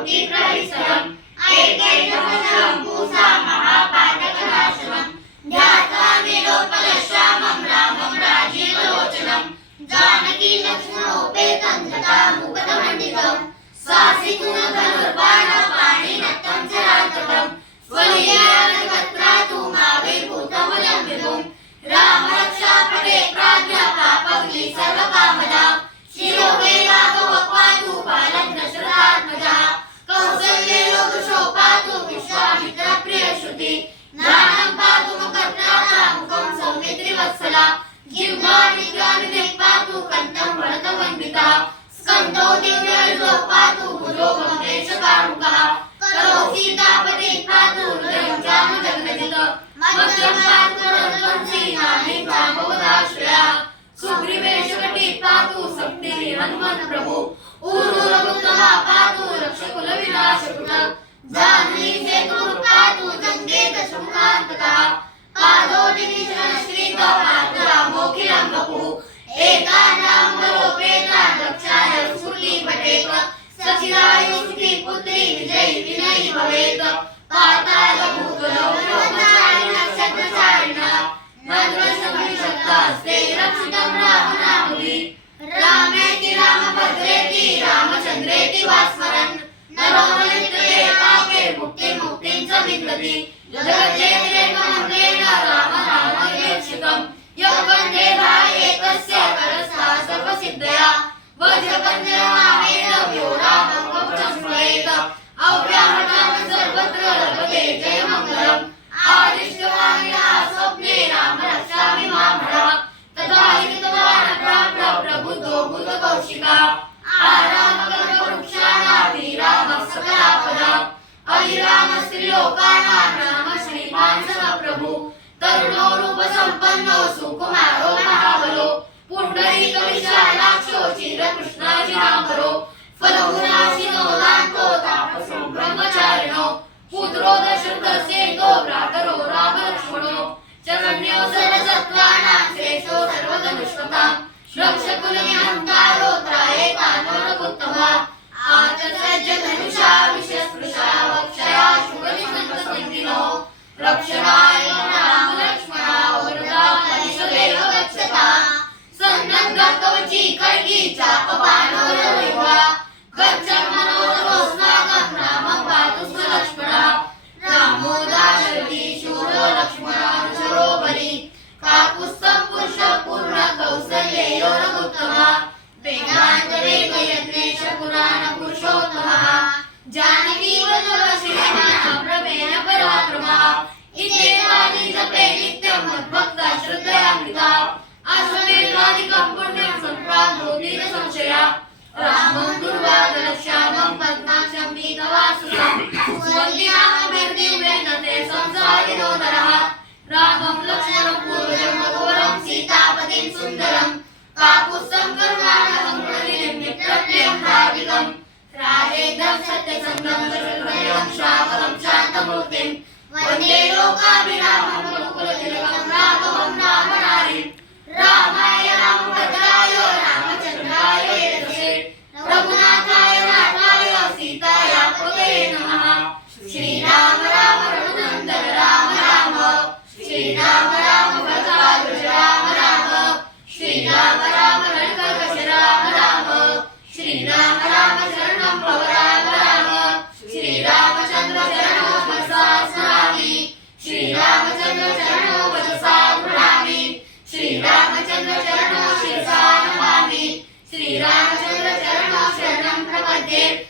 शतकोटिप्रहरिसरम् एकैकवशं पूसा महापातकनाशनं ध्यात्वा विलोपदश्यामं रामं राजीवलोचनं। जानकी लक्ष्मणोपेतं तथा मुकुटमण्डितं। सासिकुलधनुर्बाणपाणिनत्तं चराचरं स्वलीयादिवक्त्रातु माविर्भूतमुलं विभुं रामरक्षापटे प्राज्ञा सौमित्रिवत्सला जिह्वा विज्ञानिधिं पातु कण्ठं भरतवन्दिता स्कन्धो दिव्यर्गो पातु भुजो गमनेशकारुकः करो सीतापति पातु हृदयं जामजगदजित मध्यं पातु रत्नं श्रीनामिं चामोदाश्रया। सुग्रीवेशकटी पातु सप्ति हनुमन् प्रभु। ऊरुरमुत्तमा पातु रक्षकुलविनाशकुल। जाह्नवी सेतुः पातु जङ्गे सचिरायुष्टि पुत्री विजयी विनयी भवेत्. पातालभूतलो रामेति रामभद्रेति रामचन्द्रेति वर्णो रूप संपन्नो सुकुमारो महाबलो. पुंडरीक पुण्डरीकविशालाक्षो चिरकृष्णाजिनाम्बरो फलगुणाशिनो दान्तो तापसो ब्रह्मचारिणो. पुत्रो दशरथसेतो भ्रातरो रामलक्ष्मणो. चरण्यो सरसत्त्वानां श्रेष्ठो सर्वधनुष्मताम् रक्षकुलनिहन्तारो त्रायेकानो रघुत्तमा आचसज्ज धनुषा विषस्पृशा वक्षया शुभनिसन्तस्निग्धिनो रक्षणा रामं दुर्वादलक्ष्यामं पद्माक्षं मीतवासुरं सुवल्ल्यामभिर्दिव्येन्दते संसारिणोदरः रामं लक्ष्मणं पूर्वजं सीतापतिं सुन्दरं। काकुत्स्थं करुणानहं प्रणिलिं मित्रप्रियं सत्यसङ्गं शान्तमूर्तिं। वन्दे लोकाभिरामं रघुकुलतिलकं राघवं रामाय श्रीरामचन्द्र चरण शिरसा नमामि श्रीरामचन्द्र चरण शरणं प्रपद्ये.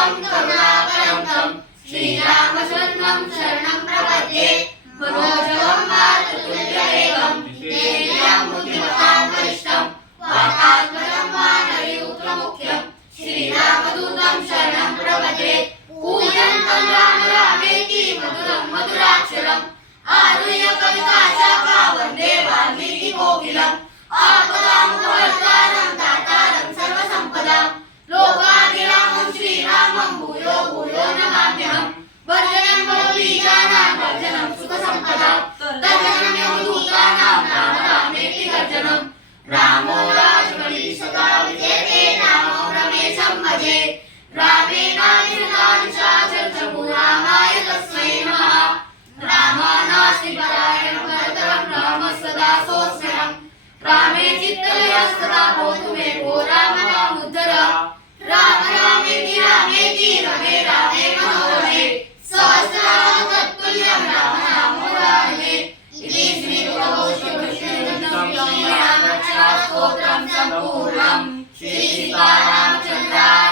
Come, on. रामो राजमणी सदा विजेते रामो रमेशं भजे रामेणानिर्दांशाचर्चमु रामाय तस्मै नमः रामानाश्रिपरायण भरतरं रामः सदा सोऽस्म्यहं रामे चित्तलयः भवतु मे भो रामः Puram Sampuram Shri Sitaramachandraya